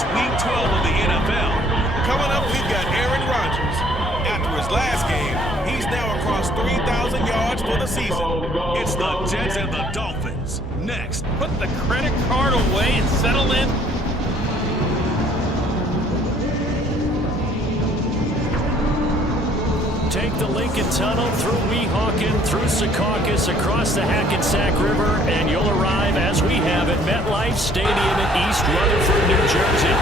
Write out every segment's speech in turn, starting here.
It's Week 12 of the NFL. Coming up, we've got Aaron Rodgers. After his last game, he's now across 3,000 yards for the season. It's the Jets and the Dolphins. Next. Put the credit card away and settle in. Take the Lincoln Tunnel through Weehawken, through Secaucus, across the Hackensack River, and you'll arrive, as we have, at MetLife Stadium in East Rutherford, New Jersey.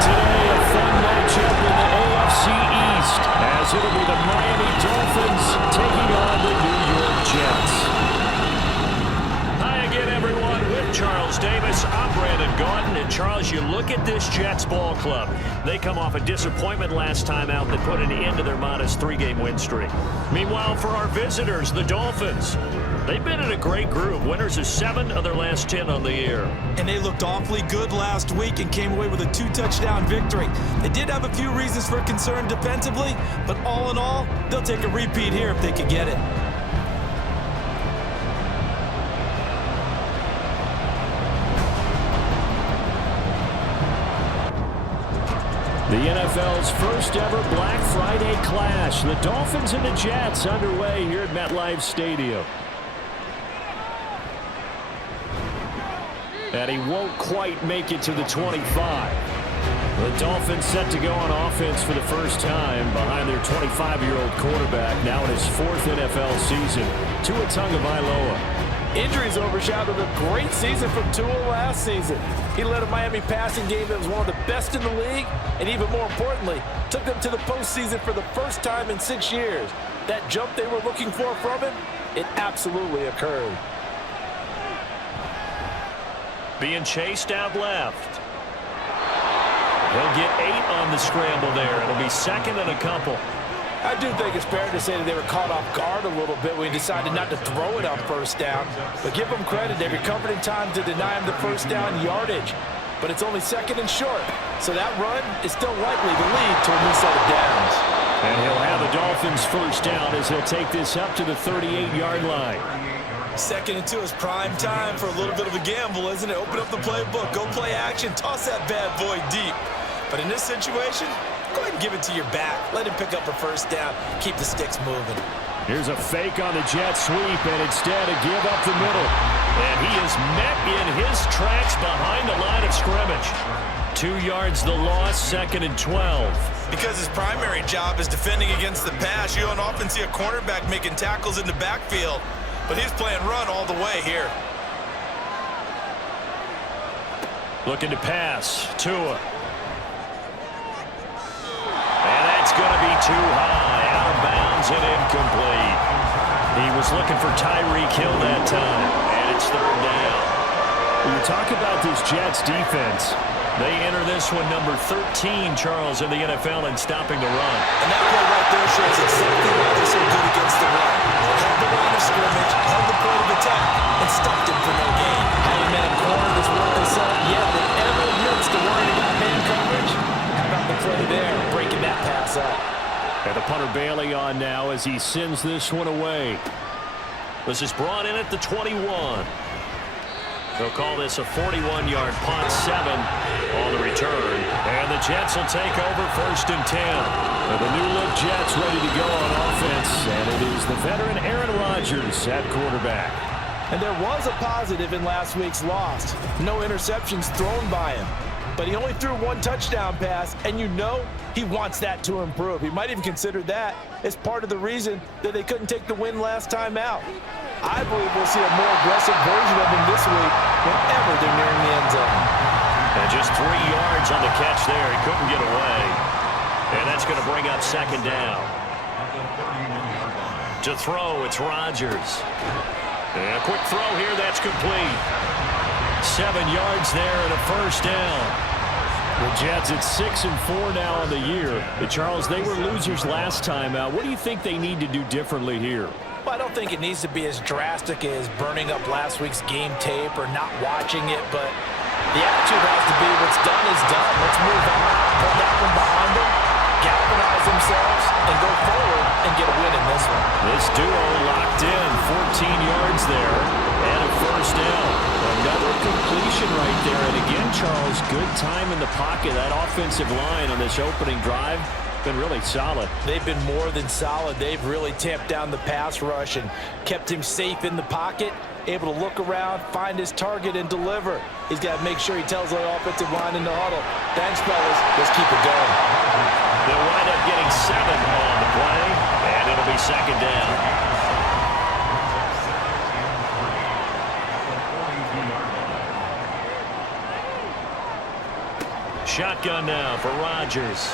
Today, a fun matchup in the AFC East, as it'll be the Miami Dolphins taking on the New York Jets. Hi again, everyone, with Charles Davis. I'm Brandon Gaudin, and Charles, you look at this Jets ball club. They come off a disappointment last time out that put an end to their modest 3-game win streak. Meanwhile, for our visitors, the Dolphins, they've been in a great group. Winners of 7 of their last 10 on the year. And they looked awfully good last week and came away with a 2-touchdown victory. They did have a few reasons for concern defensively, but all in all, they'll take a repeat here if they could get it. The NFL's first ever Black Friday clash. The Dolphins and the Jets underway here at MetLife Stadium. And he won't quite make it to the 25. The Dolphins set to go on offense for the first time behind their 25-year-old quarterback, now in his 4th NFL season, Tua Tagovailoa. Injuries overshadowed a great season from Tua last season. He led a Miami passing game that was one of the best in the league, and even more importantly, took them to the postseason for the first time in 6 years. That jump they were looking for from him, it absolutely occurred. Being chased out left. He'll get 8 on the scramble there. It'll be second and a couple. I do think it's fair to say that they were caught off guard a little bit when he decided not to throw it on first down. But give them credit, they recovered in time to deny him the first down yardage. But it's only second and short, so that run is still likely to lead to a new set of downs. And he'll have the Dolphins first down as they'll take this up to the 38-yard line. Second and 2 is prime time for a little bit of a gamble, isn't it? Open up the playbook, go play action, toss that bad boy deep. But in this situation, go ahead and give it to your back. Let him pick up a first down. Keep the sticks moving. Here's a fake on the jet sweep, and instead a give up the middle. And he is met in his tracks behind the line of scrimmage. 2 yards the loss, second and 12. Because his primary job is defending against the pass, you don't often see a cornerback making tackles in the backfield. But he's playing run all the way here. Looking to pass. Tua. And that's going to be too high. Out of bounds and incomplete. He was looking for Tyreek Hill that time. And it's third down. When you talk about this Jets defense, they enter this one number 13, Charles, in the NFL in stopping the run. And that play right there shows exactly why they're so good against the run. Held the line of scrimmage, held the point of attack, and stuffed him for no gain. Haven't met a corner that's worth his salt yet that ever admits to worrying about man coverage. How about the play there, breaking that pass up? And the punter Bailey on now as he sends this one away. This is brought in at the 21. They'll call this a 41-yard punt, 7 on the return. And the Jets will take over first and 10. And the new-look Jets ready to go on offense. And it is the veteran Aaron Rodgers at quarterback. And there was a positive in last week's loss. No interceptions thrown by him. But he only threw 1 touchdown pass, and you know he wants that to improve. He might even consider that as part of the reason that they couldn't take the win last time out. I believe we'll see a more aggressive version of him this week whenever they're nearing the end zone. And just 3 yards on the catch there. He couldn't get away. And that's going to bring up second down. To throw, it's Rodgers. And a quick throw here, that's complete. 7 yards there and a first down. The Jets at 6-4 now on the year. But Charles, they were losers last time out. What do you think they need to do differently here? Well, I don't think it needs to be as drastic as burning up last week's game tape or not watching it, but the attitude has to be what's done is done. Let's move on, put that one behind them, galvanize themselves and go forward and get a win in this one. This duo locked in, 14 yards there, and a first down. Another completion right there. And again, Charles, good time in the pocket. That offensive line on this opening drive been really solid. They've been more than solid. They've really tamped down the pass rush and kept him safe in the pocket, able to look around, find his target, and deliver. He's got to make sure he tells the offensive line in the huddle, thanks, fellas, let's keep it going. They'll wind up getting 7 on the play, and it'll be second down. Shotgun now for Rodgers.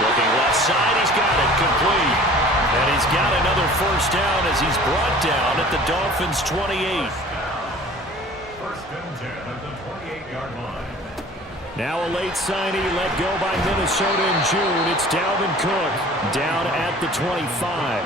Looking left side, he's got it complete. And he's got another first down as he's brought down at the Dolphins' 28. First and 10 at the 28-yard line. Now a late signee let go by Minnesota in June. It's Dalvin Cook down at the 25.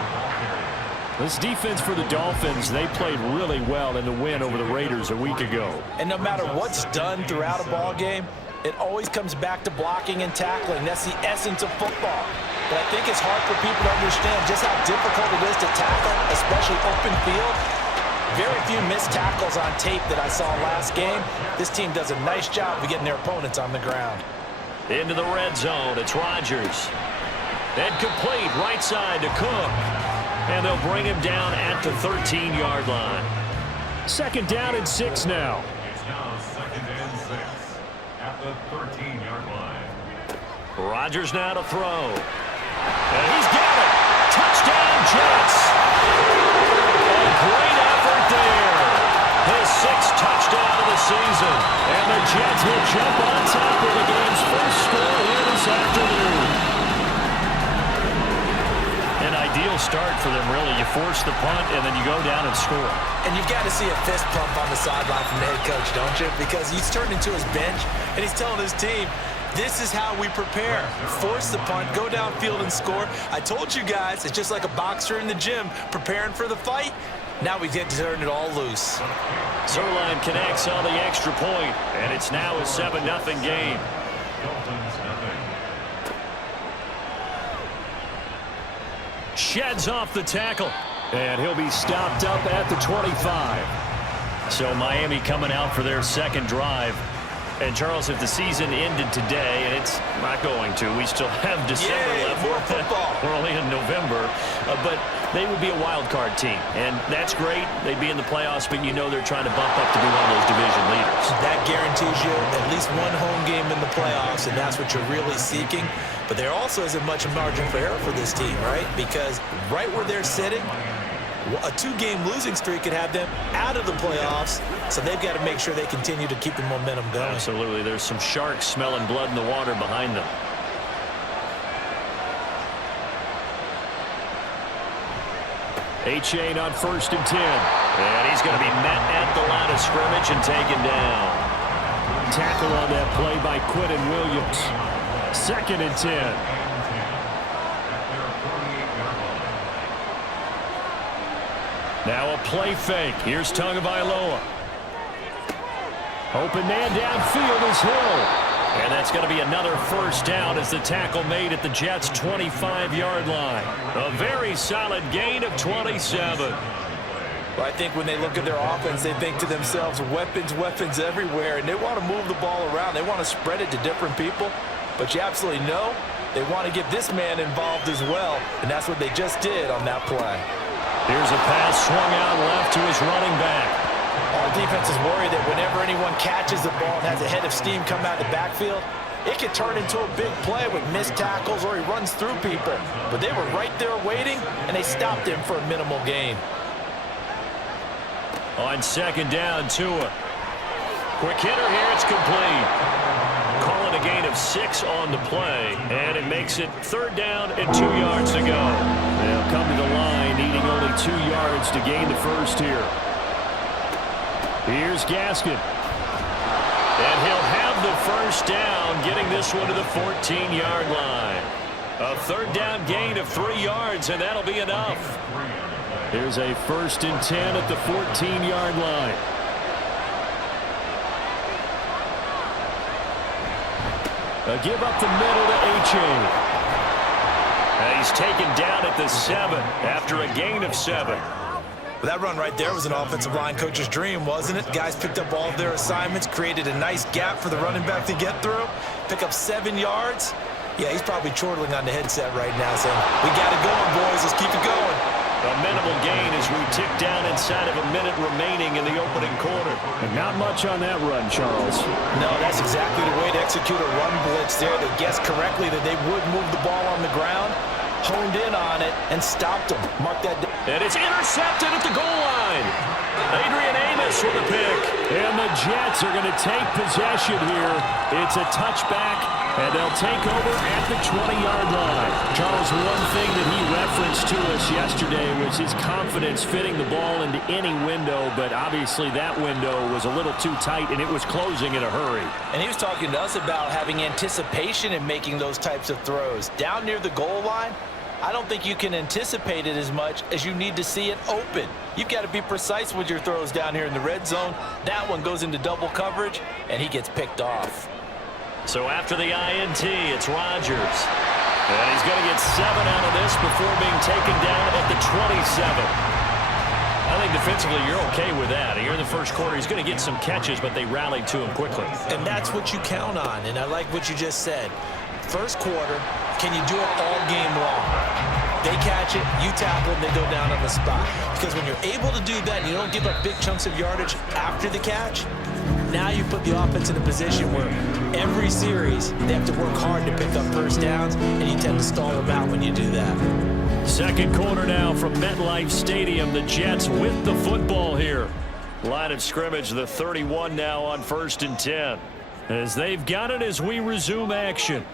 This defense for the Dolphins, they played really well in the win over the Raiders a week ago. And no matter what's done throughout a ball game, it always comes back to blocking and tackling. That's the essence of football. But I think it's hard for people to understand just how difficult it is to tackle, especially open field. Very few missed tackles on tape that I saw last game. This team does a nice job of getting their opponents on the ground. Into the red zone, it's Rodgers. Then complete, right side to Cook. And they'll bring him down at the 13-yard line. Second down and 6 now. It's now second and 6 at the 13-yard line. Rodgers now to throw. And he's got it. Touchdown, Jets. A great effort there. His 6th touchdown of the season. And the Jets will jump on top of the game's first score here this afternoon. An ideal start for them, really. You force the punt, and then you go down and score. And you've got to see a fist pump on the sideline from the head coach, don't you? Because he's turned into his bench, and he's telling his team, this is how we prepare. Force the punt, go downfield and score. I told you guys, it's just like a boxer in the gym preparing for the fight. Now we get to turn it all loose. Zerline connects on the extra point, and it's now a 7-0 game. Dolphins nothing. Sheds off the tackle, and he'll be stopped up at the 25. So Miami coming out for their second drive. And, Charles, if the season ended today, and it's not going to, we still have December left. More football. We're only in November. But they would be a wild card team, and that's great. They'd be in the playoffs, but you know they're trying to bump up to be one of those division leaders. That guarantees you at least one home game in the playoffs, and that's what you're really seeking. But there also isn't much margin for error for this team, right? Because right where they're sitting, a 2-game losing streak could have them out of the playoffs, so they've got to make sure they continue to keep the momentum going. Absolutely. There's some sharks smelling blood in the water behind them. Achane on 1st and 10. And he's going to be met at the line of scrimmage and taken down. Tackle on that play by Quinton Williams. 2nd and 10. Now a play fake. Here's Tagovailoa. Open man downfield is Hill. And that's going to be another first down as the tackle made at the Jets' 25-yard line. A very solid gain of 27. Well, I think when they look at their offense, they think to themselves, weapons, weapons everywhere, and they want to move the ball around. They want to spread it to different people. But you absolutely know they want to get this man involved as well, and that's what they just did on that play. Here's a pass swung out left to his running back. All defenses worry that whenever anyone catches the ball and has a head of steam come out of the backfield, it can turn into a big play with missed tackles or he runs through people. But they were right there waiting, and they stopped him for a minimal gain. On 2nd down, Tua. Quick hitter here, it's complete. Calling a gain of 6 on the play, and it makes it 3rd down and 2 yards to go. They'll come to the line, needing only 2 yards to gain the first here. Here's Gaskin. And he'll have the first down, getting this one to the 14-yard line. A 3rd down gain of 3 yards, and that'll be enough. Here's a 1st and 10 at the 14-yard line. A give up the middle to H.A. He's taken down at the 7 after a gain of 7. That run right there was an offensive line coach's dream, wasn't it? Guys picked up all of their assignments, created a nice gap for the running back to get through, pick up 7 yards. Yeah, he's probably chortling on the headset right now saying, we got it going, boys. Let's keep it going. A minimal gain as we tick down inside of a minute remaining in the opening quarter. And not much on that run, Charles. No, that's exactly the way to execute a run blitz there. They guessed correctly that they would move the ball on the ground, honed in on it, and stopped them. Mark that down. And it's intercepted at the goal line. Adrian Amos with a pick. And the Jets are going to take possession here. It's a touchback, and they'll take over at the 20-yard line. Charles, one thing that he referenced to us yesterday was his confidence fitting the ball into any window, but obviously that window was a little too tight, and it was closing in a hurry. And he was talking to us about having anticipation in making those types of throws. Down near the goal line, I don't think you can anticipate it as much as you need to see it open. You've got to be precise with your throws down here in the red zone. That one goes into double coverage, and he gets picked off. So after the INT, it's Rodgers. And he's going to get 7 out of this before being taken down at the 27. I think defensively you're okay with that. Here in the first quarter, he's going to get some catches, but they rallied to him quickly. And that's what you count on, and I like what you just said. First quarter, can you do it all game long? They catch it, you tackle them, they go down on the spot. Because when you're able to do that and you don't give up big chunks of yardage after the catch, now you put the offense in a position where every series they have to work hard to pick up first downs, and you tend to stall them out when you do that. Second quarter now from MetLife Stadium. The Jets with the football here. Line of scrimmage, the 31 now on 1st and 10. As they've got it as we resume action.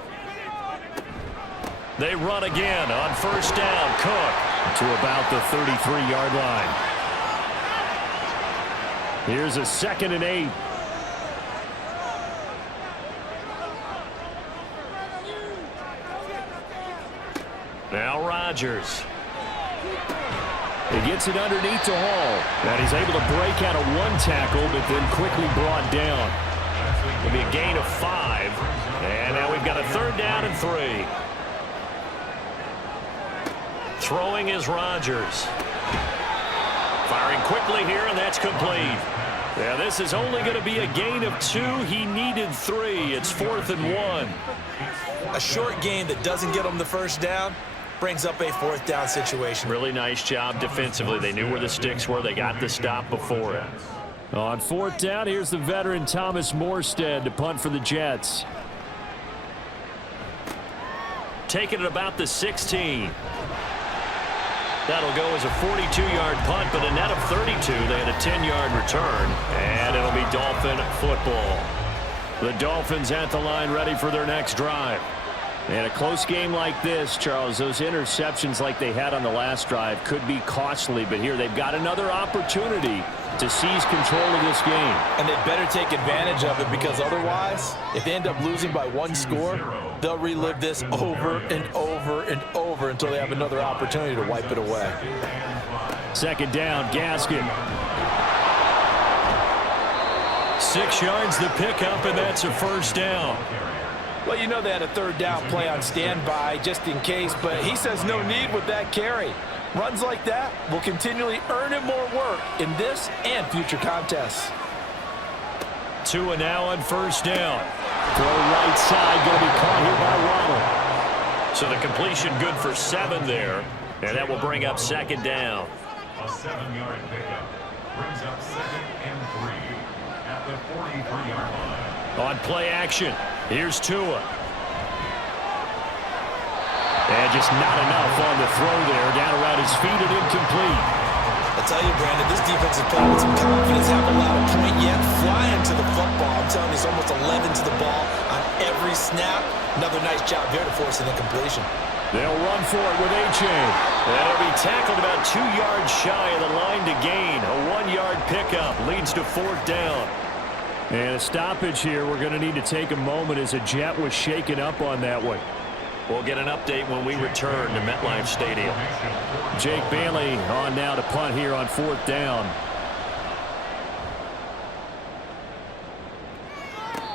They run again on first down. Cook to about the 33-yard line. Here's a 2nd and 8. Now Rodgers. He gets it underneath to Hall. And he's able to break out of 1 tackle, but then quickly brought down. It'll be a gain of 5. And now we've got a 3rd down and 3. Throwing is Rodgers. Firing quickly here, and that's complete. Yeah, this is only going to be a gain of 2. He needed 3. It's 4th and 1. A short gain that doesn't get them the first down brings up a 4th down situation. Really nice job defensively. They knew where the sticks were. They got the stop before it. On 4th down, here's the veteran Thomas Morstead to punt for the Jets. Taking it about the 16. That'll go as a 42-yard punt, but a net of 32. They had a 10-yard return, and it'll be Dolphin football. The Dolphins at the line ready for their next drive. And a close game like this, Charles, those interceptions like they had on the last drive could be costly, but here they've got another opportunity to seize control of this game. And they better take advantage of it, because otherwise, if they end up losing by 1 score, they'll relive this over and over and over until they have another opportunity to wipe it away. 2nd down, Gaskin. 6 yards the pickup, and that's a 1st down. Well, you know they had a 3rd down play on standby just in case, but he says no need with that carry. Runs like that will continually earn him more work in this and future contests. 2 now on 1st down. Throw right side, going to be caught here by Waddle. So the completion good for 7 there, and that will bring up 2nd down. A 7-yard pickup brings up 2nd and 3 at the 43-yard line. On play action, here's Tua. And just not enough on the throw there. Down around his feet and incomplete. I tell you, Brandon, this defense is playing with some confidence, have a lot of point yet, flying to the football. I'm telling you, it's almost 11 to the ball on every snap. Another nice job there to force an incompletion. They'll run for it with H.A. That'll be tackled about 2 yards shy of the line to gain. A 1-yard pickup leads to 4th down. And a stoppage here. We're going to need to take a moment as a Jet was shaken up on that one. We'll get an update when we return to MetLife Stadium. Jake Bailey on now to punt here on 4th down.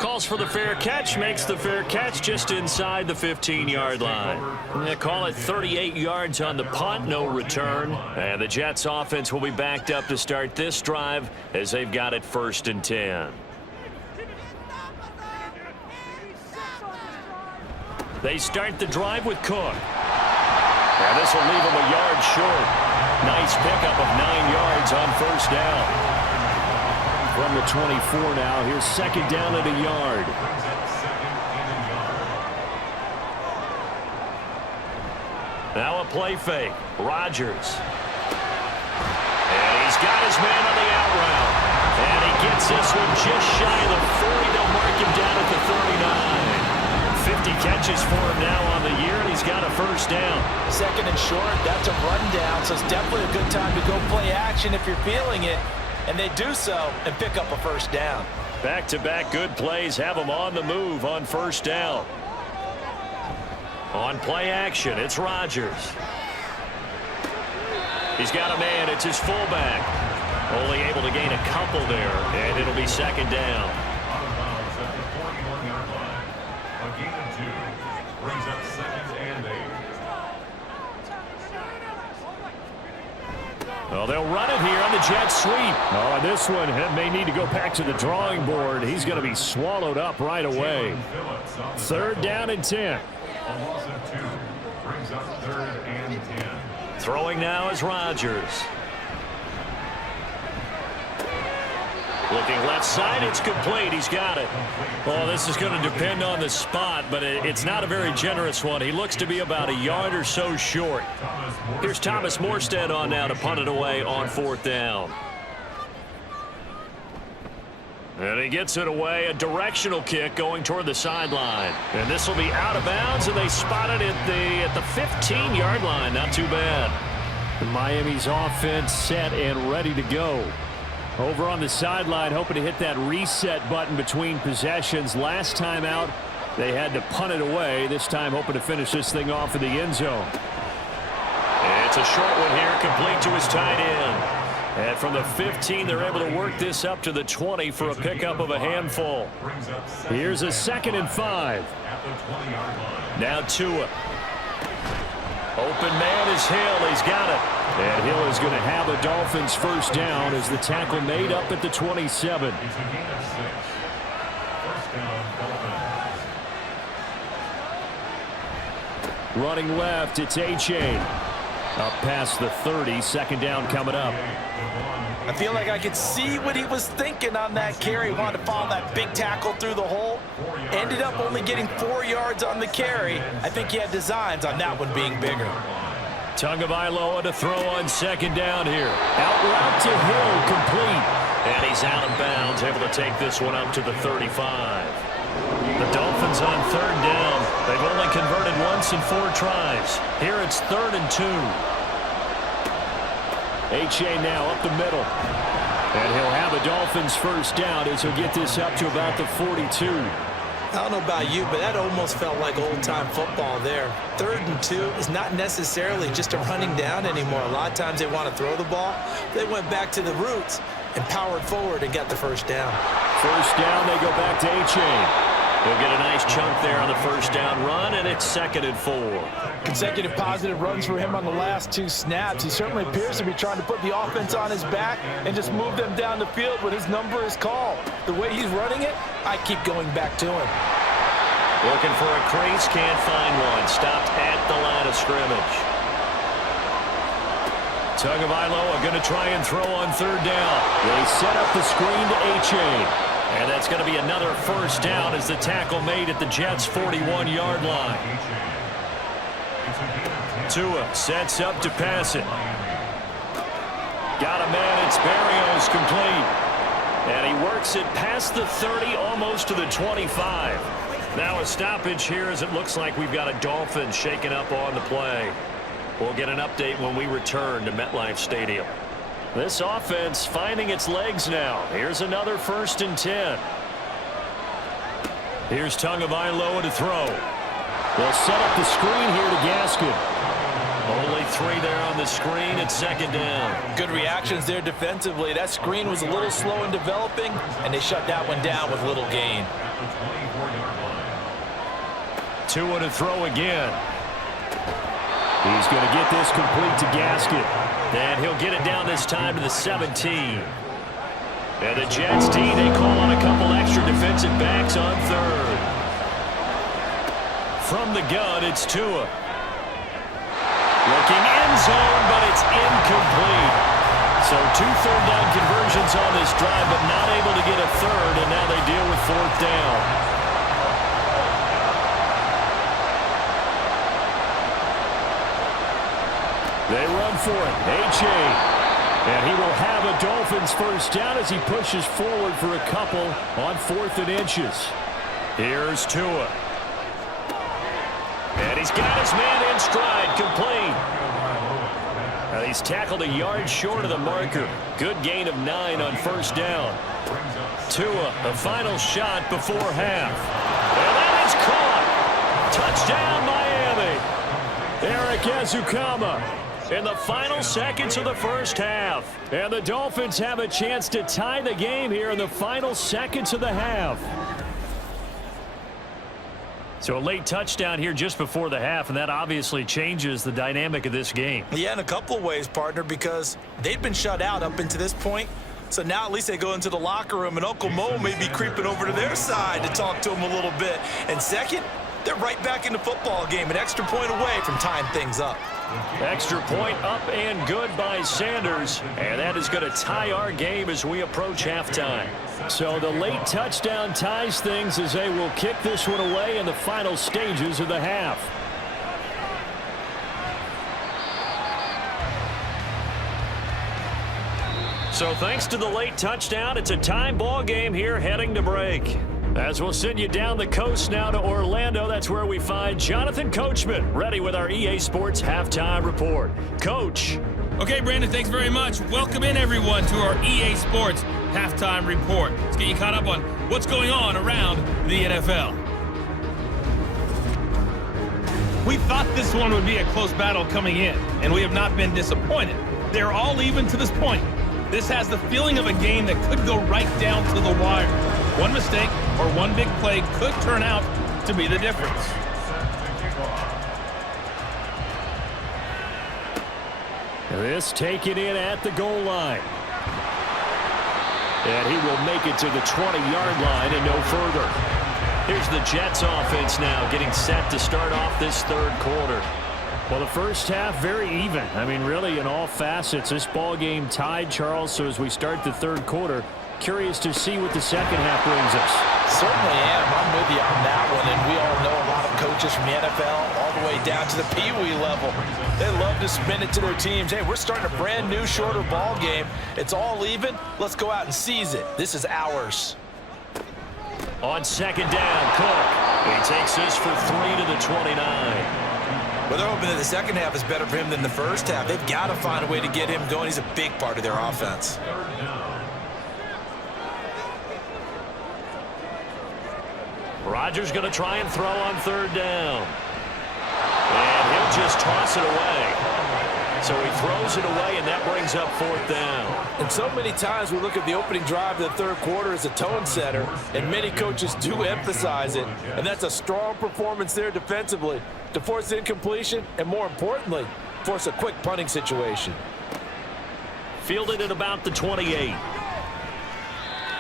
calls for the fair catch, makes the fair catch just inside the 15-yard line. They call it 38 yards on the punt, no return. And the Jets offense will be backed up to start this drive as they've got it 1st and 10. They start the drive with Cook. And this will leave him a yard short. Nice pickup of 9 yards on 1st down. From the 24 now, here's 2nd down at a yard. Now a play fake. Rodgers. And he's got his man on the out route. And he gets this one just shy of the 40. They'll mark him down at the 39. 50 catches for him now on the year, and he's got a 1st down. 2nd and short, that's a rundown, so it's definitely a good time to go play action if you're feeling it. And they do so and pick up a 1st down. Back-to-back good plays have them on the move on 1st down. On play action, it's Rodgers. He's got a man. It's his fullback. Only able to gain a couple there, and it'll be 2nd down. A gain of 2 brings up 2nd and 8. Well, they'll run it here on the jet sweep. Oh, this one may need to go back to the drawing board. He's going to be swallowed up right away. 3rd down and 10. A loss of 2 brings up 3rd and 10. Throwing now is Rodgers. Looking left side, it's complete. He's got it. Well, this is going to depend on the spot, but it's not a very generous one. He looks to be about a yard or so short. Here's Thomas Morstead on now to punt it away on 4th down. And he gets it away, a directional kick going toward the sideline. And this will be out of bounds, and they spot it at the 15-yard line. Not too bad. Miami's offense set and ready to go. Over on the sideline, hoping to hit that reset button between possessions. Last time out, they had to punt it away. This time, hoping to finish this thing off in the end zone. It's a short one here, complete to his tight end. And from the 15, they're able to work this up to the 20 for a pickup of a handful. Here's a 2nd and 5. Now Tua. Open man is Hill. He's got it. And Hill is going to have a Dolphins 1st down as the tackle made up at the 27. Running left, it's A-Chain. Up past the 30, 2nd down coming up. I feel like I could see what he was thinking on that carry. Wanted to follow that big tackle through the hole. Ended up only getting 4 yards on the carry. I think he had designs on that one being bigger. Tagovailoa to throw on 2nd down here. Out route to Hill, complete. And he's out of bounds, able to take this one up to the 35. The Dolphins on 3rd down. They've only converted once in 4 tries. Here it's 3rd and 2. H.A. now up the middle. And he'll have a Dolphins 1st down as he'll get this up to about the 42. I don't know about you, but that almost felt like old-time football there. 3rd and 2 is not necessarily just a running down anymore. A lot of times they want to throw the ball. They went back to the roots and powered forward and got the 1st down. 1st down, they go back to A-Chain. He'll get a nice chunk there on the 1st down run, and it's 2nd and 4. Consecutive positive runs for him on the last 2 snaps. He certainly appears to be trying to put the offense on his back and just move them down the field when his number is called. The way he's running it, I keep going back to him. Looking for a crease, can't find one. Stopped at the line of scrimmage. Tagovailoa going to try and throw on 3rd down. They set up the screen to A-Chain. And that's going to be another 1st down as the tackle made at the Jets' 41-yard line. Tua sets up to pass it. Got a man, it's Barrios, complete. And he works it past the 30, almost to the 25. Now a stoppage here as it looks like we've got a Dolphins shaking up on the play. We'll get an update when we return to MetLife Stadium. This offense finding its legs now. Here's another 1st and 10. Here's Tagovailoa to throw. They'll set up the screen here to Gaskin. Only 3 there on the screen at second down. Good reactions there defensively. That screen was a little slow in developing, and they shut that one down with little gain. Tua to throw again. He's going to get this complete to Gasket. And he'll get it down this time to the 17. And the Jets D, they call on a couple extra defensive backs on third. From the gun, it's Tua. Looking end zone, but it's incomplete. So 2 third down conversions on this drive, but not able to get a third, and now they deal with 4th down. They run for it. H.A. And he will have a Dolphins first down as he pushes forward for a couple on 4th and inches. Here's Tua. And he's got his man in stride, complete. And he's tackled a yard short of the marker. Good gain of 9 on first down. Tua, the final shot before half. And that is caught. Touchdown, Miami. Eric Ezukama in the final seconds of the first half. And the Dolphins have a chance to tie the game here in the final seconds of the half. So a late touchdown here just before the half, and that obviously changes the dynamic of this game. Yeah, in a couple of ways, partner, because they've been shut out up until this point. So now at least they go into the locker room, and Uncle Mo may be creeping over to their side to talk to him a little bit. And second, they're right back in the football game, an extra point away from tying things up. Extra point up and good by Sanders. And that is going to tie our game as we approach halftime. So the late touchdown ties things as they will kick this one away in the final stages of the half. So thanks to the late touchdown, it's a time ball game here heading to break. As we'll send you down the coast now to Orlando, that's where we find Jonathan Coachman ready with our EA Sports Halftime Report. Coach. Okay, Brandon, thanks very much. Welcome in, everyone, to our EA Sports Halftime Report. Let's get you caught up on what's going on around the NFL. We thought this one would be a close battle coming in, and we have not been disappointed. They're all even to this point. This has the feeling of a game that could go right down to the wire. One mistake or one big play could turn out to be the difference. This taken in at the goal line. And he will make it to the 20-yard line and no further. Here's the Jets offense now getting set to start off this third quarter. Well, the first half, very even. I mean, really, in all facets, this ball game tied, Charles. So as we start the third quarter, curious to see what the second half brings us. Certainly am. I'm with you on that one. And we all know a lot of coaches from the NFL all the way down to the Pee-wee level. They love to spin it to their teams. Hey, we're starting a brand new, shorter ball game. It's all even. Let's go out and seize it. This is ours. On second down, Cook. He takes this for 3 to the 29. Well, they're hoping that the second half is better for him than the first half. They've got to find a way to get him going. He's a big part of their offense. Rodgers going to try and throw on third down. And he'll just toss it away. So he throws it away, and that brings up fourth down. And so many times we look at the opening drive of the third quarter as a tone setter, and many coaches do emphasize it. And that's a strong performance there defensively to force incompletion and, more importantly, force a quick punting situation. Fielded at about the 28.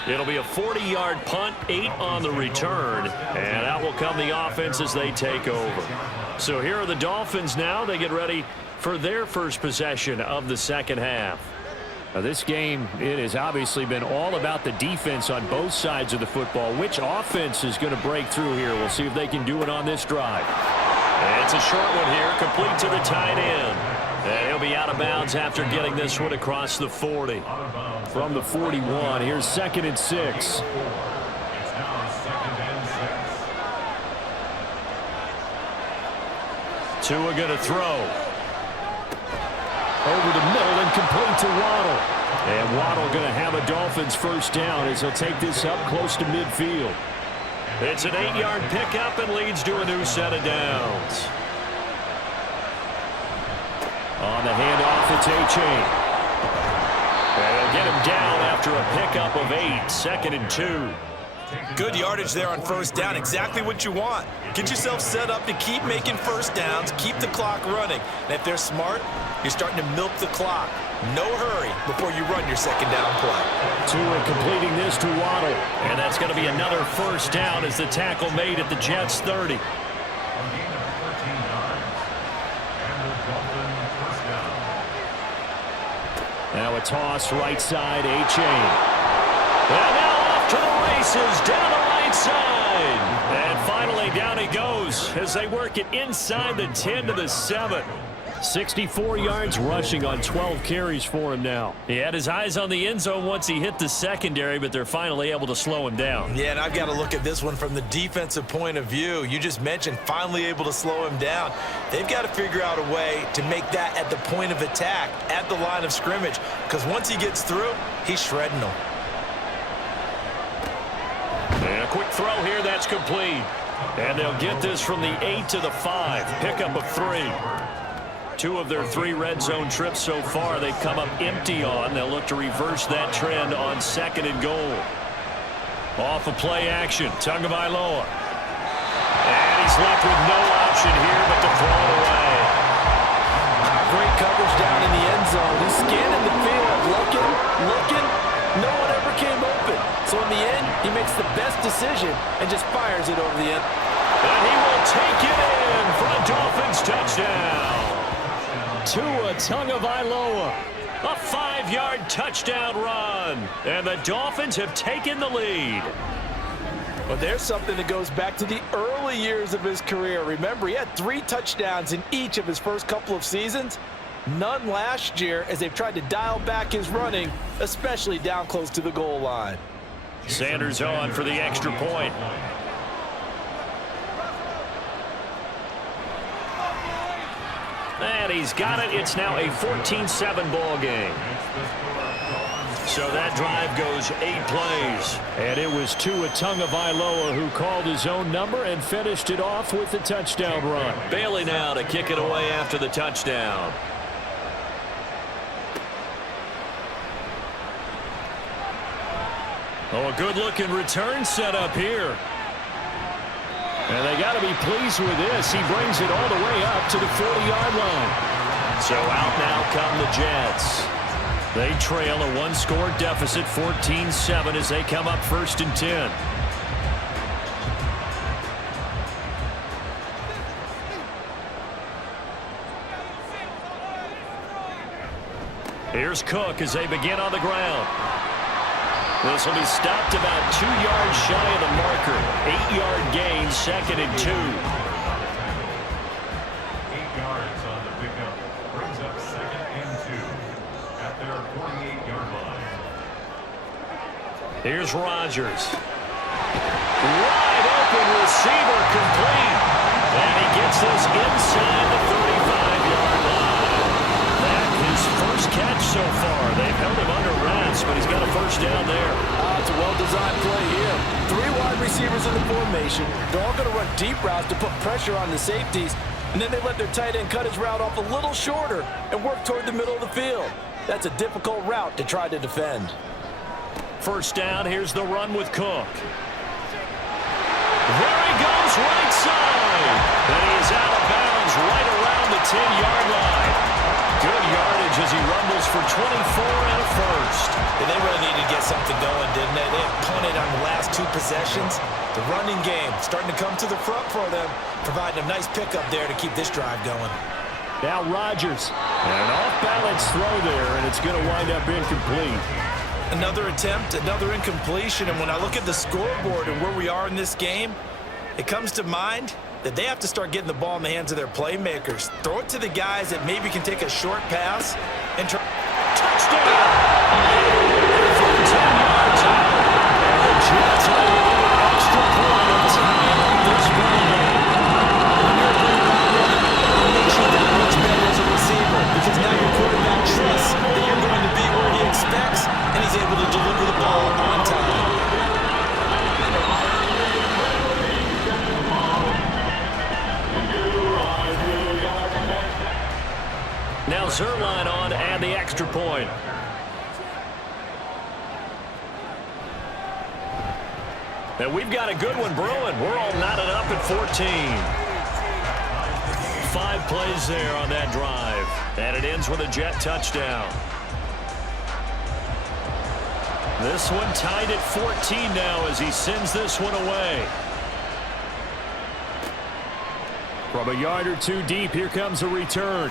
It'll be a 40-yard punt, 8 on the return, and out will come the offense as they take over. So here are the Dolphins now. They get ready for their first possession of the second half. Now this game, it has obviously been all about the defense on both sides of the football. Which offense is going to break through here? We'll see if they can do it on this drive. And it's a short one here, complete to the tight end. And he'll be out of bounds after getting this one across the 40. From the 41, here's 2nd and 6. It's now 2nd and 6. Tua going to throw. Over the middle and complete to Waddle. And Waddle going to have a Dolphins first down as he'll take this up close to midfield. It's an 8-yard pickup and leads to a new set of downs. On the handoff, it's A-Chain. And they'll get him down after a pickup of 8, 2nd and 2. Good yardage there on first down. Exactly what you want. Get yourself set up to keep making first downs, keep the clock running. And if they're smart, you're starting to milk the clock. No hurry before you run your second down play. Tua completing this to Waddle. And that's going to be another first down as the tackle made at the Jets' 30. On gain of 13 yards. And the Dolphin first down. Now a toss right side, A-Chain. And now off to the races, down the right side. And finally down he goes as they work it inside the 10 to the 7. 64 yards rushing on 12 carries for him now. He had his eyes on the end zone once he hit the secondary, but they're finally able to slow him down. Yeah, and I've got to look at this one from the defensive point of view. You just mentioned finally able to slow him down. They've got to figure out a way to make that at the point of attack, at the line of scrimmage, because once he gets through, he's shredding them. And a quick throw here, that's complete. And they'll get this from the 8 to the 5, pickup of 3. 2 of their 3 red zone trips so far they've come up empty on. They'll look to reverse that trend on 2nd and goal. Off of play action, Tagovailoa. And he's left with no option here but to throw it away. Great coverage down in the end zone. He's scanning the field, looking. No one ever came open. So in the end, he makes the best decision and just fires it over the end. And he will take it in for a Dolphins touchdown. Tua Tagovailoa, a 5-yard touchdown run, and the Dolphins have taken the lead. But there's something that goes back to the early years of his career. Remember, he had 3 touchdowns in each of his first couple of seasons. None last year as they've tried to dial back his running, especially down close to the goal line. Sanders on for the extra point. And he's got it. It's now a 14-7 ball game. So that drive goes 8 plays. And it was Tua Tagovailoa who called his own number and finished it off with the touchdown run. Bailey now to kick it away after the touchdown. Oh, a good-looking return set up here. And they got to be pleased with this. He brings it all the way up to the 40-yard line. So out now come the Jets. They trail a 1-score deficit, 14-7, as they come up 1st and 10. Here's Cook as they begin on the ground. This will be stopped about 2 yards shy of the marker. 8-yard gain, 2nd and 2. 8 yards on the pickup. Brings up 2nd and 2 at their 48-yard line. Here's Rodgers. Wide open receiver complete. And he gets this inside the 35-yard line. That his first catch so far. They've held him under wraps, but he's got a first down there. It's a well-designed play here. 3 wide receivers in the formation. They're all going to run deep routes to put pressure on the safeties, and then they let their tight end cut his route off a little shorter and work toward the middle of the field. That's a difficult route to try to defend. First down, here's the run with Cook. There he goes, right side. And he is out of bounds right around the 10-yard line. Good yardage as he rumbles for 24 and a first. And they really needed to get something going, didn't they? They had punted on the last 2 possessions. The running game starting to come to the front for them, providing a nice pickup there to keep this drive going. Now Rodgers. And an off-balance throw there, and it's going to wind up incomplete. Another attempt, another incompletion, and when I look at the scoreboard and where we are in this game, it comes to mind that they have to start getting the ball in the hands of their playmakers. Throw it to the guys that maybe can take a short pass and try. Touchdown! From 10 yards out. And the Jets are going to get an extra point of time on this ball game. When you're a great route runner, it makes you that much better as a receiver because now your quarterback trusts that you're going to be where he expects, and he's able to deliver the ball on time. Now Zerline on to add the extra point. And we've got a good one brewing. We're all knotted up at 14. 5 plays there on that drive. And it ends with a Jet touchdown. This one tied at 14 now as he sends this one away. From a yard or two deep, here comes a return.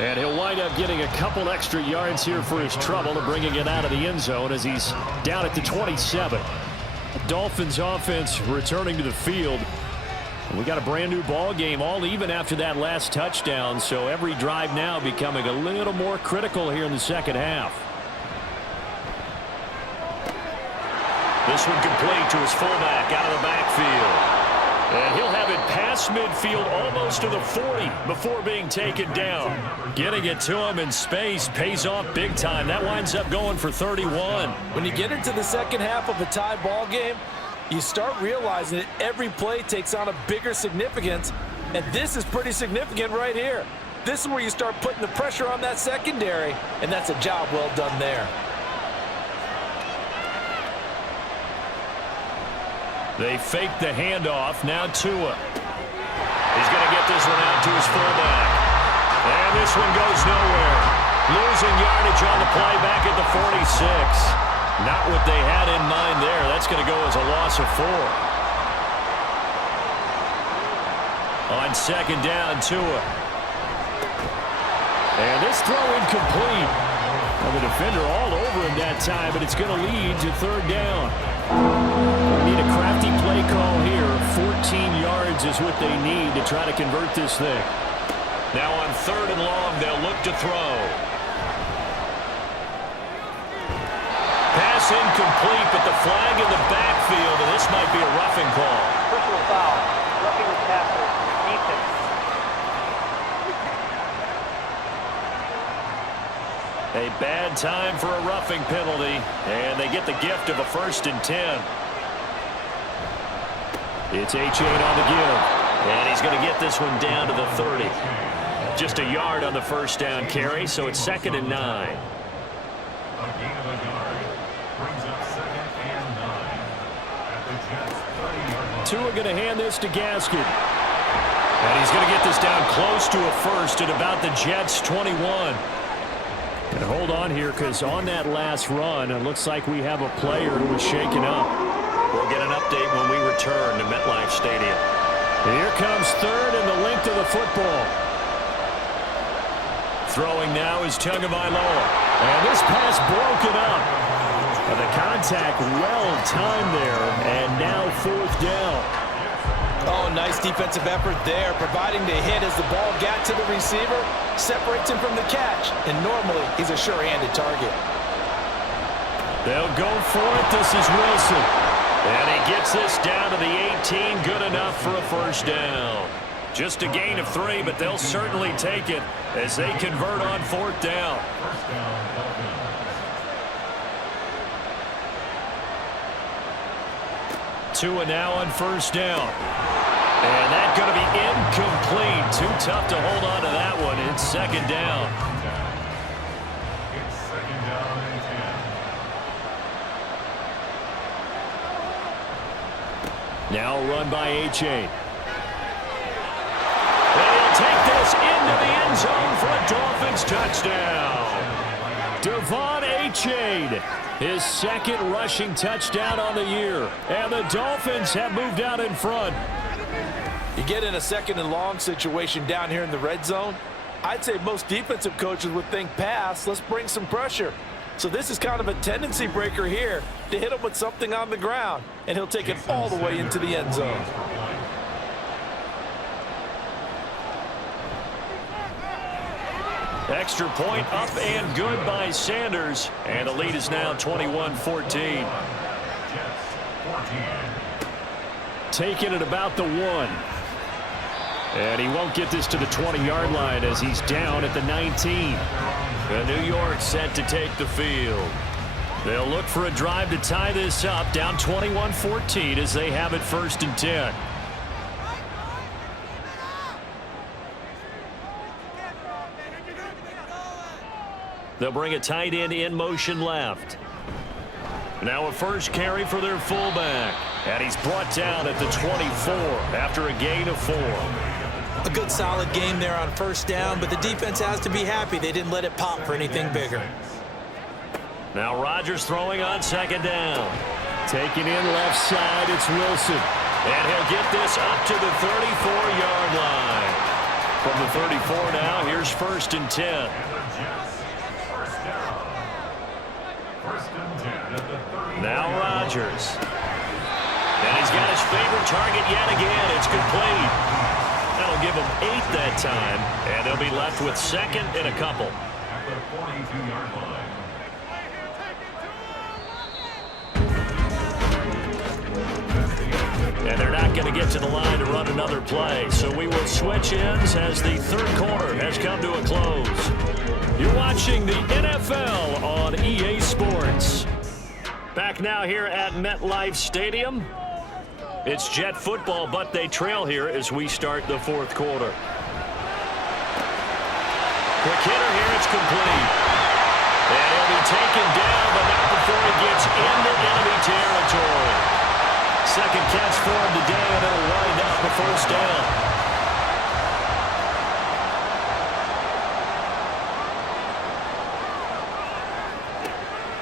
And he'll wind up getting a couple extra yards here for his trouble and bringing it out of the end zone as he's down at the 27. Dolphins offense returning to the field. We got a brand new ball game, all even after that last touchdown. So every drive now becoming a little more critical here in the second half. This one complete to his fullback out of the backfield. And he'll have it past midfield almost to the 40 before being taken down. Getting it to him in space pays off big time. That winds up going for 31. When you get into the second half of a tie ball game, you start realizing that every play takes on a bigger significance, and this is pretty significant right here. This is where you start putting the pressure on that secondary, and that's a job well done there. They fake the handoff. Now Tua. He's going to get this one out to his fullback. And this one goes nowhere. Losing yardage on the play back at the 46. Not what they had in mind there. That's going to go as a loss of 4. On second down, Tua. And this throw incomplete. Well, the defender all over him that time, but it's going to lead to third down. We need a crafty play call here. 14 yards is what they need to try to convert this thing. Now on third and long, they'll look to throw. Pass incomplete, but the flag in the backfield, and this might be a roughing call. Personal foul. Roughing the passer. Defense. A bad time for a roughing penalty, and they get the gift of a 1st and 10. It's H8 on the give, and he's going to get this one down to the 30. Just a yard on the first down carry, so it's 2nd and 9. A gain of a yard brings up 2nd and 9 at the Jets' 30-yard line. Tua going to hand this to Gaskin. And he's going to get this down close to a first at about the Jets' 21. And hold on here, because on that last run, it looks like we have a player who was shaken up. We'll get an update when we return to MetLife Stadium. Here comes third and the length of the football. Throwing now is Tagovailoa. And this pass broken up. And the contact well timed there, and now 4th down. Oh, nice defensive effort there, providing the hit as the ball got to the receiver, separates him from the catch, and normally he's a sure-handed target. They'll go for it. This is Wilson. And he gets this down to the 18, good enough for a 1st down. Just a gain of 3, but they'll certainly take it as they convert on 4th down. First down, Dolphins. Tua now on 1st down. And that's going to be incomplete. Too tough to hold on to that one. It's 2nd down. It's 2nd down and 10. Now run by H8. And he'll take this into the end zone for a Dolphins touchdown. Devon H8, his 2nd rushing touchdown on the year. And the Dolphins have moved out in front. You get in a 2nd and long situation down here in the red zone, I'd say most defensive coaches would think pass, let's bring some pressure. So this is kind of a tendency breaker here to hit him with something on the ground, and he'll take it all the way into the end zone. Extra point up and good by Sanders. And the lead is now 21-14. Jets 14. Taking it about the 1. And he won't get this to the 20-yard line as he's down at the 19. The New York set to take the field. They'll look for a drive to tie this up, down 21-14 as they have it 1st and 10. They'll bring a tight end in motion left. Now a first carry for their fullback. And he's brought down at the 24 after a gain of 4. A good solid game there on first down, but the defense has to be happy they didn't let it pop for anything bigger. Now Rodgers throwing on second down. Taking in left side, it's Wilson. And he'll get this up to the 34-yard line. From the 34 now, here's 1st and 10. Now Rodgers. And he's got his favorite target yet again. It's complete. That'll give him 8 that time. And they'll be left with 2nd and a couple. At the 42-yard line. And they're not going to get to the line to run another play. So we will switch ends as the third quarter has come to a close. You're watching the NFL on EA Sports. Back now here at MetLife Stadium. It's Jet football, but they trail here as we start the fourth quarter. Quick hitter here, it's complete. And he'll be taken down, but not before he gets into enemy territory. Second catch for him today, and it'll wind up the first down.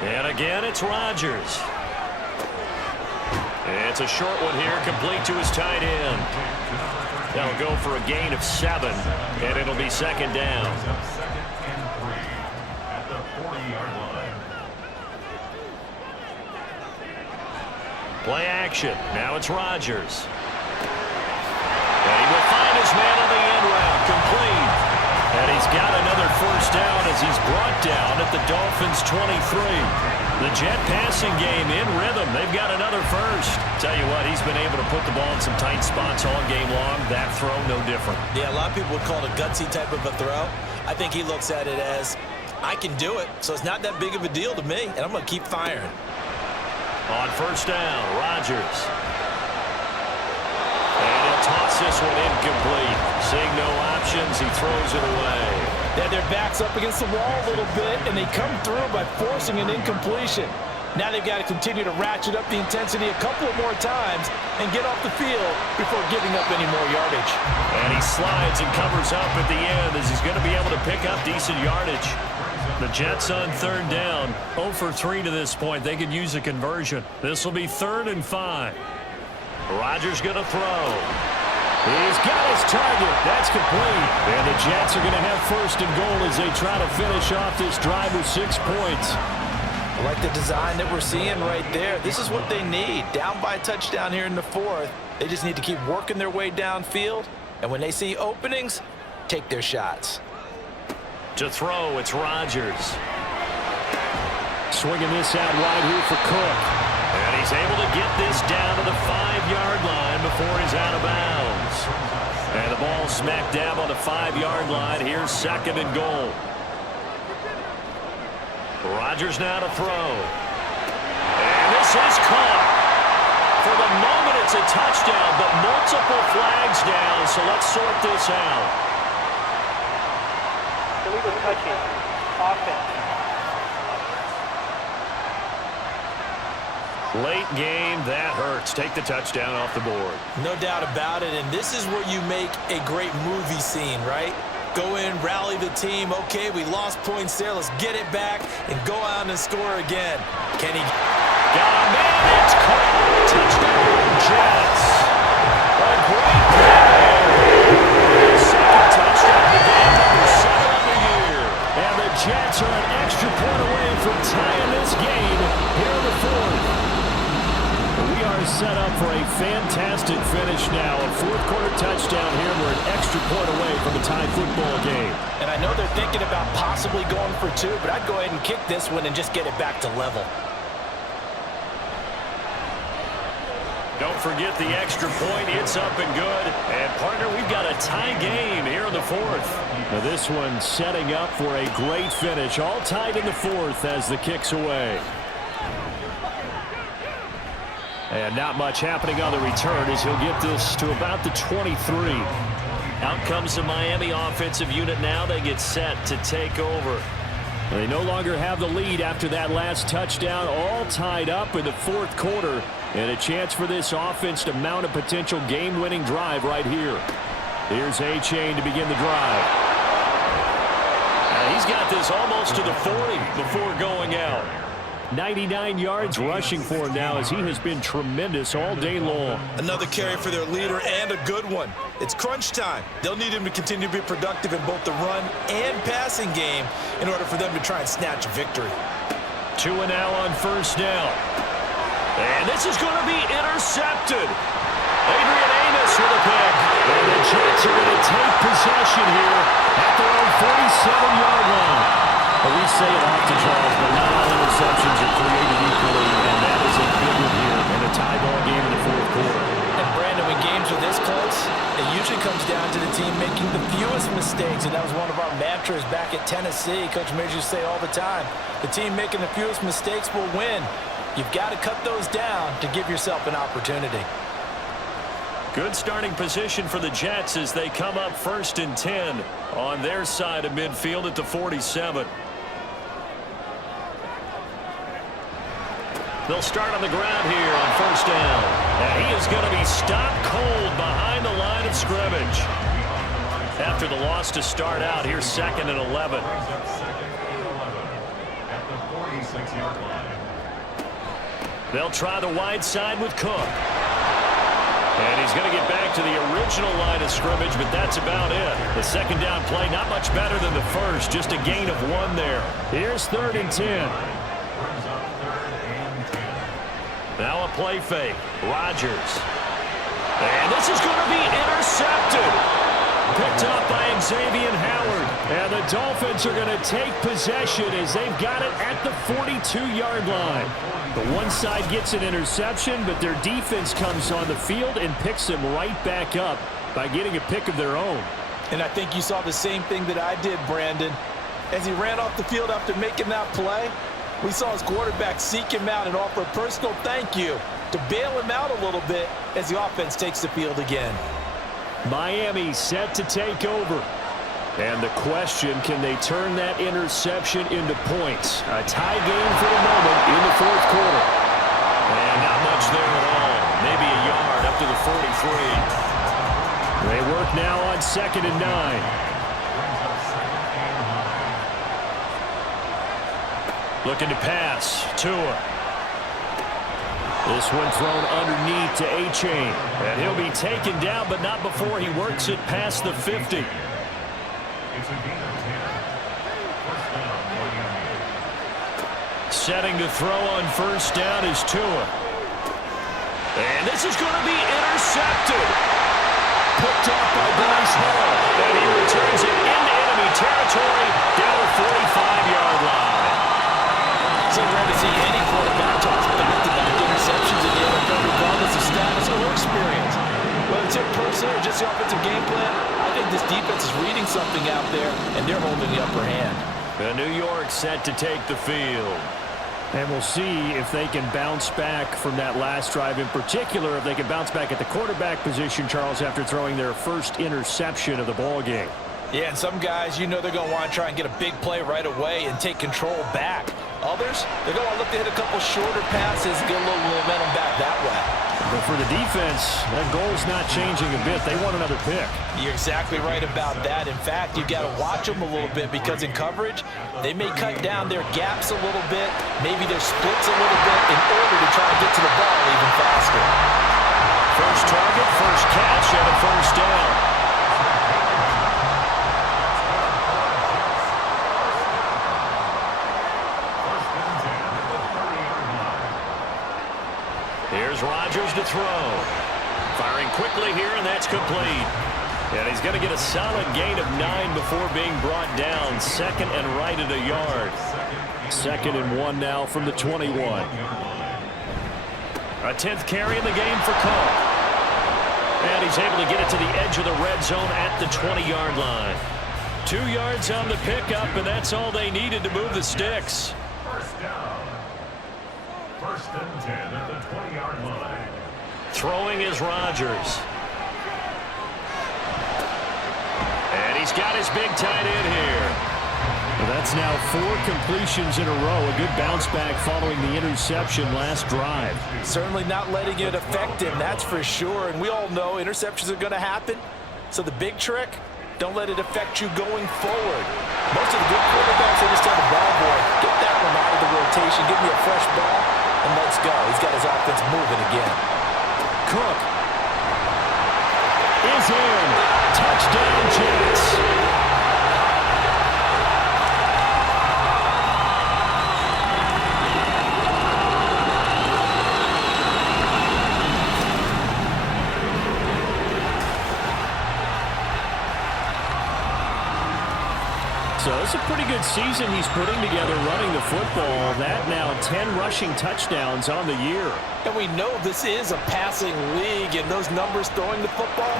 And again, it's Rodgers. It's a short one here, complete to his tight end. That'll go for a gain of 7, and it'll be second down. Second and 3 at the 40-yard line. Play action. Now it's Rodgers. And he will find his man on the end route, complete. And he's got another first down as he's brought down at the Dolphins' 23. The Jet passing game in rhythm. They've got another first. Tell you what, he's been able to put the ball in some tight spots all game long. That throw, no different. Yeah, a lot of people would call it a gutsy type of a throw. I think he looks at it as, I can do it, so it's not that big of a deal to me, and I'm going to keep firing. On first down, Rodgers. And he'll toss this one incomplete. Seeing no options, he throws it away. They had their backs up against the wall a little bit, and they come through by forcing an incompletion. Now they've got to continue to ratchet up the intensity a couple of more times and get off the field before giving up any more yardage. And he slides and covers up at the end as he's going to be able to pick up decent yardage. The Jets on third down, 0 for 3 to this point. They could use a conversion. This will be 3rd and 5. Rodgers going to throw. He's got his target. That's complete. And the Jets are going to have 1st and goal as they try to finish off this drive with 6 points. I like the design that we're seeing right there. This is what they need. Down by a touchdown here in the 4th. They just need to keep working their way downfield. And when they see openings, take their shots. To throw, it's Rodgers. Swinging this out wide here for Cook. And he's able to get this down to the 5-yard line before he's out of bounds. And the ball smack dab on the 5-yard line. Here's 2nd and goal. Rodgers now to throw. And this is caught. For the moment, it's a touchdown, but multiple flags down, so let's sort this out. Illegal touching. Offense. Late game, that hurts. Take the touchdown off the board. No doubt about it, and this is where you make a great movie scene, right? Go in, rally the team. Okay, we lost points there. Let's get it back and go out and score again. Can he? Got a man. It's caught. Touchdown, Jets. A great play. Second touchdown of the game, number 7 on the year. And the Jets are an extra point away from tying this game here in the 4th. We are set up for a fantastic finish now. A fourth-quarter touchdown here. We're an extra point away from a tie football game. And I know they're thinking about possibly going for 2, but I'd go ahead and kick this one and just get it back to level. Don't forget the extra point. It's up and good. And, partner, we've got a tie game here in the 4th. Now this one setting up for a great finish. All tied in the 4th as the kick's away. And not much happening on the return as he'll get this to about the 23. Out comes the Miami offensive unit now. They get set to take over. They no longer have the lead after that last touchdown, all tied up in the fourth quarter, and a chance for this offense to mount a potential game-winning drive right here. Here's A-Chain to begin the drive. And he's got this almost to the 40 before going out. 99 yards rushing for him now as he has been tremendous all day long. Another carry for their leader and a good one. It's crunch time. They'll need him to continue to be productive in both the run and passing game in order for them to try and snatch a victory. 2 and now on first down. And this is going to be intercepted. Adrian Amos with a pick. And the Jets are going to take possession here at their own 47-yard line. Well, we say it often, Charles, but not all interceptions are created equally, and that is a big one here in a tie ball game in the fourth quarter. And Brandon, when games are this close, it usually comes down to the team making the fewest mistakes, and that was one of our mantras back at Tennessee. Coach Mears used to say all the time, the team making the fewest mistakes will win. You've got to cut those down to give yourself an opportunity. Good starting position for the Jets as they come up 1st and 10 on their side of midfield at the 47. They'll start on the ground here on first down. And he is going to be stopped cold behind the line of scrimmage. After the loss to start out, here's 2nd and 11. At the 46-yard line. They'll try the wide side with Cook. And he's going to get back to the original line of scrimmage, but that's about it. The second down play, not much better than the first, just a gain of 1 there. Here's 3rd and 10. Now a play fake. Rodgers. And this is going to be intercepted. Picked up by Xavier Howard. And the Dolphins are going to take possession as they've got it at the 42-yard line. The one side gets an interception, but their defense comes on the field and picks them right back up by getting a pick of their own. And I think you saw the same thing that I did, Brandon. As he ran off the field after making that play, we saw his quarterback seek him out and offer a personal thank you to bail him out a little bit as the offense takes the field again. Miami set to take over. And the question, can they turn that interception into points? A tie game for the moment in the fourth quarter. And not much there at all. Maybe a yard up to the 43. They work now on 2nd and 9. Looking to pass. Tua. This one thrown underneath to A-Chain. And he'll be taken down, but not before he works it past the 50. It's a gain of 10. First down, Miami. Setting to throw on first down is Tua. And this is going to be intercepted. Picked off by Bryce Hall. And he returns it into enemy territory down the 45-yard line. So rare to see any quarterback toss back-to-back interceptions in the NFL, regardless of status or experience. Whether it's in person or just the offensive game plan, I think this defense is reading something out there, and they're holding the upper hand. The New York set to take the field. And we'll see if they can bounce back from that last drive, in particular if they can bounce back at the quarterback position, Charles, after throwing their first interception of the ball game. Yeah, and some guys, you know they're going to want to try and get a big play right away and take control back. Others, they're going to look to hit a couple shorter passes and get a little momentum back that way. But for the defense, that goal's not changing a bit. They want another pick. You're exactly right about that. In fact, you've got to watch them a little bit because in coverage, they may cut down their gaps a little bit, maybe their splits a little bit in order to try and get to the ball even faster. First target, first catch, and a first down. Here's Rodgers to throw. Firing quickly here, and that's complete. And he's going to get a solid gain of 9 before being brought down. 2nd and right at a yard. 2nd and 1 now from the 21. A 10th carry in the game for Cook. And he's able to get it to the edge of the red zone at the 20-yard line. 2 yards on the pickup, and that's all they needed to move the sticks. First down. 1st and 10 at the 20-yard line. Throwing is Rodgers. And he's got his big tight end here. Well, that's now 4 completions in a row. A good bounce back following the interception last drive. Certainly not letting it affect him, that's for sure. And we all know interceptions are going to happen. So the big trick, don't let it affect you going forward. Most of the good quarterbacks, they just tell the ball boy, get that one out of the rotation, give me a fresh ball, and let's go. He's got his offense moving again. Cook is in. Touchdown, Jets. So it's a pretty good season he's putting together running the football. That now 10 rushing touchdowns on the year. And we know this is a passing league, and those numbers throwing the football,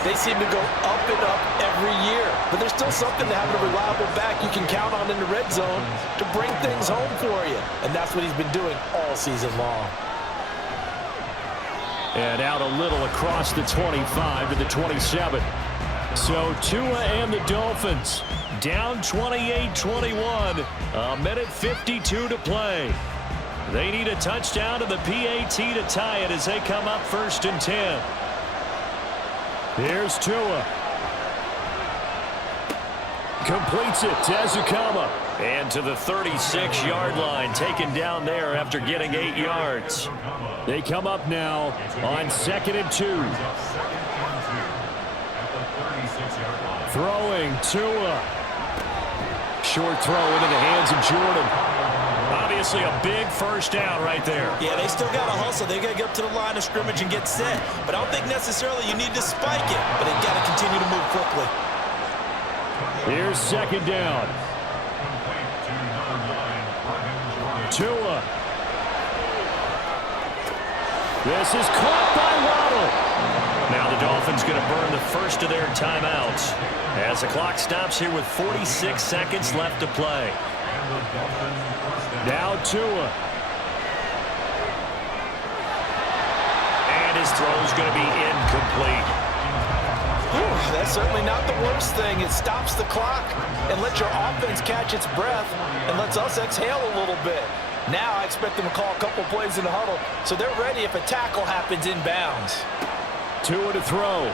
they seem to go up and up every year. But there's still something to having a reliable back you can count on in the red zone to bring things home for you. And that's what he's been doing all season long. And out a little across the 25 to the 27. So Tua and the Dolphins down 28-21. A minute 52 to play. They need a touchdown to the PAT to tie it as they come up 1st and 10. Here's Tua. Completes it to Ezukama. And to the 36-yard line, taken down there after getting 8 yards. They come up now on 2nd and 2. Throwing Tua. Short throw into the hands of Jordan. Obviously a big first down right there. Yeah, they still got to hustle. They got to get up to the line of scrimmage and get set. But I don't think necessarily you need to spike it. But they got to continue to move quickly. Here's 2nd down. Tua. This is caught by Waddle. Now the Dolphins going to burn the first of their timeouts as the clock stops here with 46 seconds left to play. Now Tua. And his throw's going to be incomplete. That's certainly not the worst thing. It stops the clock and lets your offense catch its breath and lets us exhale a little bit. Now I expect them to call a couple plays in the huddle so they're ready if a tackle happens inbounds. Tua to throw.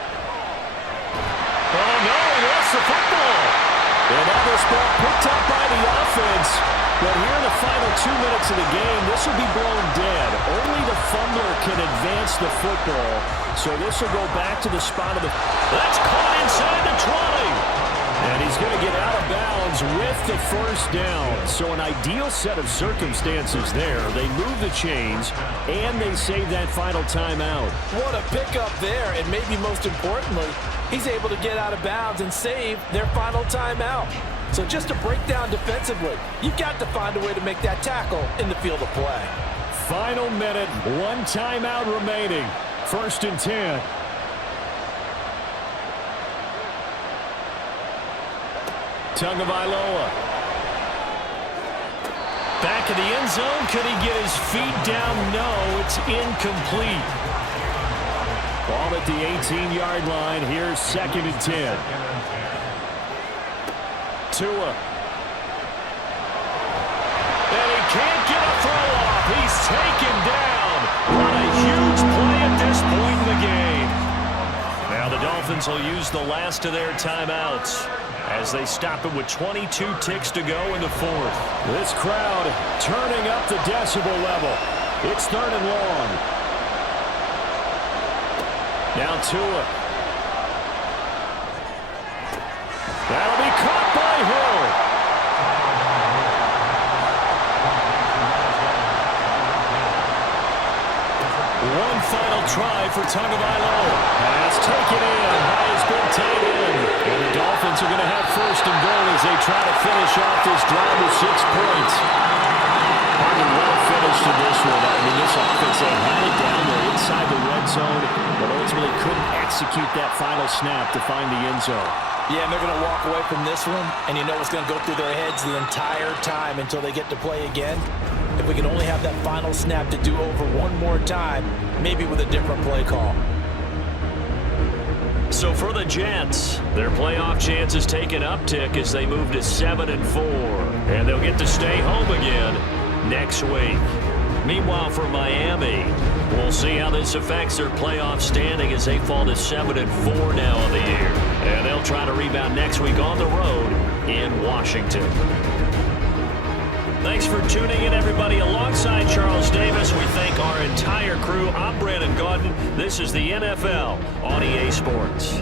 Oh, no, he lost the football. And that was ball picked up by the offense. But here in the final 2 minutes of the game, this will be blown dead. Only the fumbler can advance the football. So this will go back to the spot of the... That's caught inside the 20. And he's going to get out of bounds with the first down. So an ideal set of circumstances there. They move the chains, and they save that final timeout. What a pickup there, and maybe most importantly, he's able to get out of bounds and save their final timeout. So just to break down defensively, you've got to find a way to make that tackle in the field of play. Final minute, 1 timeout remaining. 1st and 10. Tagovailoa. Back in the end zone. Could he get his feet down? No, it's incomplete. Ball at the 18-yard line. Here's 2nd and 10. Tua. And he can't get a throw off. He's taken down. What a huge play at this point in the game. Now the Dolphins will use the last of their timeouts as they stop it with 22 ticks to go in the 4th. This crowd turning up the decibel level. It's 3rd and long. Now Tua. That'll be caught by Hill. One final try for Tagovailoa. Pass taken in by his big tight end. And the Dolphins are going to have 1st and goal as they try to finish off this drive with 6 points. Probably well finished in this one. I mean, this offense, they had it down there inside the red zone, but ultimately couldn't execute that final snap to find the end zone. Yeah, and they're going to walk away from this one, and you know what's going to go through their heads the entire time until they get to play again. If we can only have that final snap to do over one more time, maybe with a different play call. So for the Jets, their playoff chances take an uptick as they move to 7-4. And they'll get to stay home again next week. Meanwhile, for Miami, we'll see how this affects their playoff standing as they fall to 7-4 now on the year. And they'll try to rebound next week on the road in Washington. Thanks for tuning in, everybody. Alongside Charles Davis, we thank our entire crew. I'm Brandon Gaudin. This is the NFL on EA Sports.